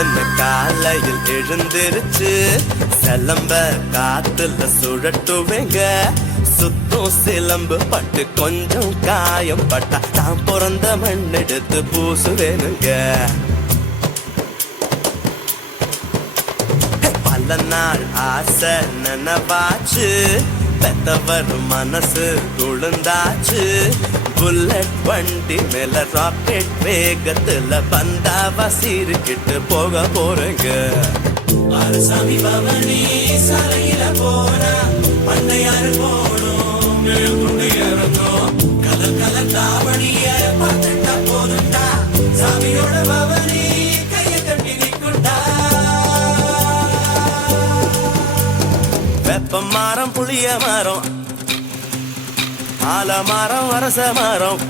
சில்லுன்னு காலையில் எழுந்திருச்சு சிலம்ப காத்துல சுழட்டுவேங்க. சுத்தம் சிலம்பு பட்டு கொஞ்சம் காயம் பட்டா நான் பிறந்த மண் எடுத்து பூசுவேனுங்க. பல நாள் ஆசை நனவாச்சு, பெத்தவர் மனசு குழுந்தாச்சு. புல்லட் வண்டி மேல ராக்கெட் வேகத்துல பந்தாவா சீருக்கிட்டு போக போறேங்க. அரசாமி பவனி சாலையில போனா பண்ணையாரு போனோம், இறந்தோம். கலர் கலர் தாவணிய பார்த்துட்டா போதுண்டா, சாமியோட பவனி கைய கட்டி நிற்குண்டா. வெப்ப மரம் புளிய மரம் ஆலமரம் அரச மரம்,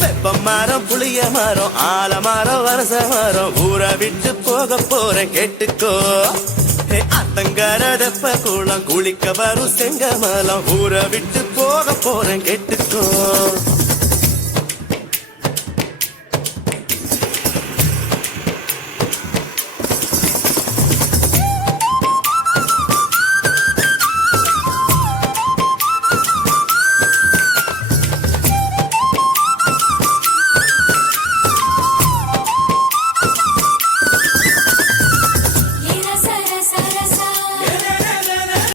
வெப்ப மரம் புளிய மரம் ஆலமரம் அரச மரம். ஊரை விட்டு போக போறேன் கேட்டுக்கோ, அத்தங்கரதப்ப குளம் குளிக்க வரும் செங்கமலம். ஊரை விட்டு போக போறேன் கேட்டுக்கோ.